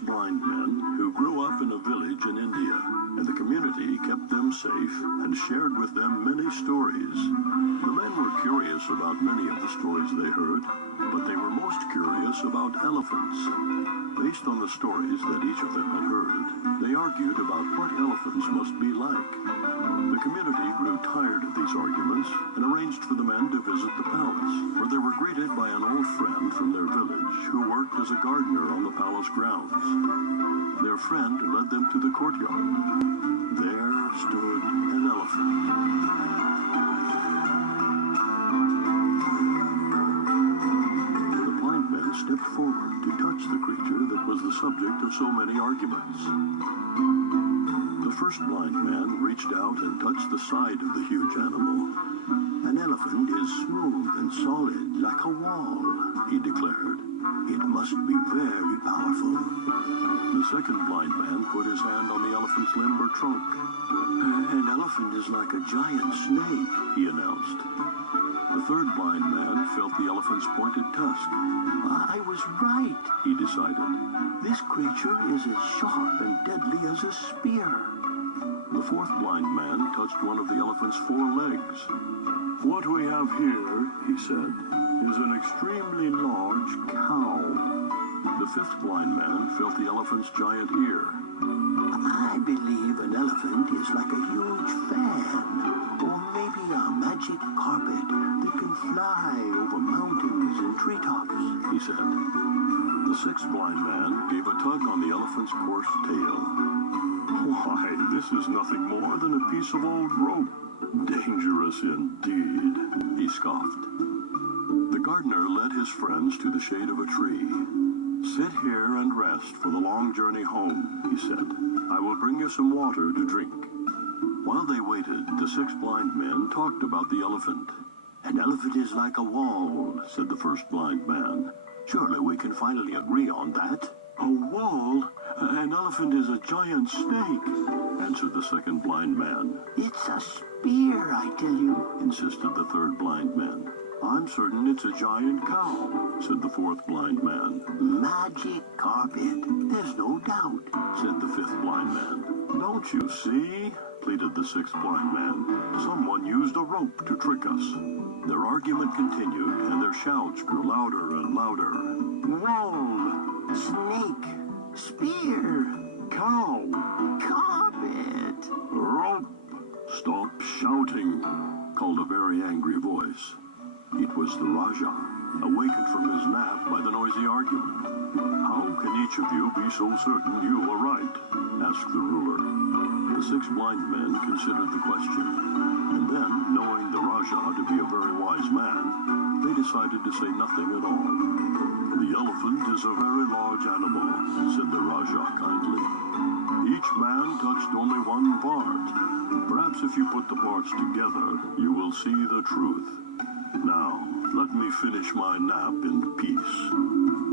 blind men who grew up in a village in India, and the community kept them safe and shared with them many stories. The men were curious about many of the stories they heard, but they were most curious about elephants. Based on the stories that each of them had heard, they argued about what elephants must be like. The community grew tired of these arguments and arranged for the men to visit the palace, where they were greeted by an old friend from their village who worked as a gardener on the palace grounds. Their friend led them to the courtyard. There stood an elephant. The blind men stepped forward to touch the creature that was the subject of so many arguments. The first blind man reached out and touched the side of the huge animal. An elephant is smooth and solid like a wall, he declared. It must be very powerful. The second blind man put his hand on the elephant's limb or trunk. An elephant is like a giant snake, he announced. The third blind man felt the elephant's pointed tusk. I was right, he decided. This creature is as sharp and deadly as a spear. The fourth blind man touched one of the elephant's four legs. What we have here, he said, is an extremely large cow. The fifth blind man felt the elephant's giant ear. I believe an elephant is like a huge fan, or maybe a magic carpet that can fly over mountains and treetops, he said. The sixth blind man gave a tug on the elephant's coarse tail. Why, this is nothing more than a piece of old rope. Dangerous indeed, he scoffed. The gardener led his friends to the shade of a tree. Sit here and rest for the long journey home, he said. I will bring you some water to drink. While they waited, the six blind men talked about the elephant. An elephant is like a wall, said the first blind man. Surely we can finally agree on that. A wall? An elephant is a giant snake, answered the second blind man. It's a spear, I tell you, insisted the third blind man. I'm certain it's a giant cow, said the fourth blind man. Magic carpet, there's no doubt, said the fifth blind man. Don't you see? Pleaded the sixth blind man. Someone used a rope to trick us. Their argument continued, and their shouts grew louder and louder. Wall, snake, spear, cow, carpet, rope. Stop shouting, called a very angry voice. It was the Rajah, awakened from his nap by the noisy argument. How can each of you be so certain you are right? Asked the ruler. The six blind men considered the question, and then, knowing the Rajah to be a very wise man, they decided to say nothing at all. The elephant is a very large animal, said the Rajah kindly. Each man touched only one part. Perhaps if you put the parts together, you will see the truth. Now, let me finish my nap in peace.